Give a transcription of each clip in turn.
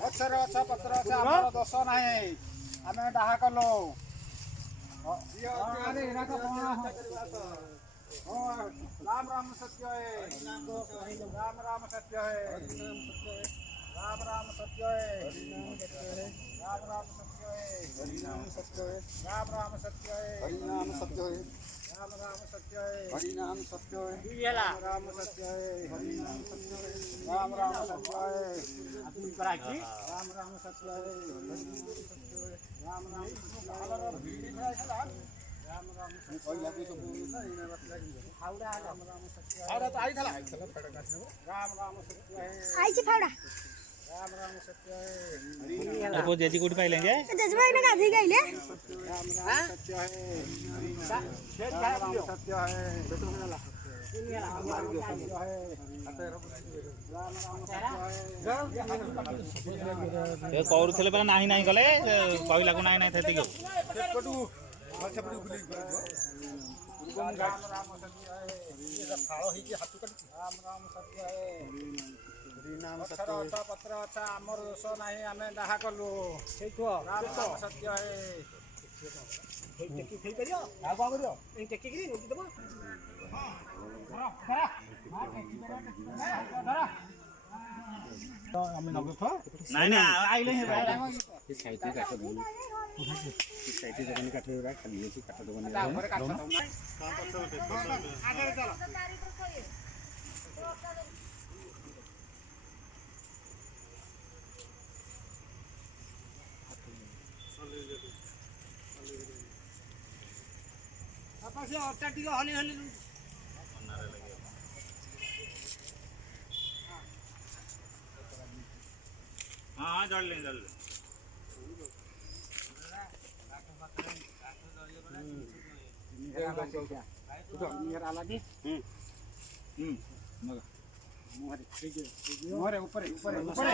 ଗଛରେ ଗଛ ପତ୍ର ଅଛି ଆମର ଦୋଷ ନାହିଁ ଆମେ ଡାହା କଲୁ राम राम सत्य है राम राम सत्य है राम राम सत्य है राम राम सत्य है हरि नाम सत्य है राम राम सत्य है हरि नाम सत्य है राम राम सत्य है हरि नाम सत्य है राम राम सत्य है हरि नाम सत्य है राम राम सत्य है राम राम सत्य है राम राम राम राम पहिला को सब फाउडा राम राम सत्य है फाउडा तो आई थला राम राम सत्य है आई छी फाउडा राम राम सत्य है अरे जेजी कोठी पाइले जे जजबा इने गाधी गइले राम राम सत्य है राम राम सत्य है राम राम सत्य है ए करूथले परा नाही नाही गले कहिला को नाही नाही थेती गो सेपटू सेपटू गुली राम राम सत्य है ये फाळो ही की हाथ काट राम राम सत्य है हरि नाम सत्य है पत्र अच्छा हमर दोष नाही हमें डाहा कलु सेठो राम राम सत्य है टेकी फेई करियो आ बा करियो ए टेकी करी नोटी देबो हां धरा धरा मार टेकी धरा तो हमें नगो था नाही ना आइले हे भाई ये साइड में काट दो इस साइड से जगह काट रहा खाली है कि काट दो बने आगे चलो आपा से और टी हली हली हां हां जड़ ले नियर आला दी मोरे ऊपर ऊपर ऊपर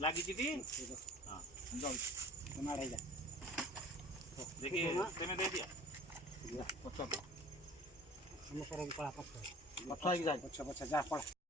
लागी चिटी हां जाओ मारे जा देखिए तेने दे दिया पछा हम करें पड़ा पछा पछा जा पछा जा पड़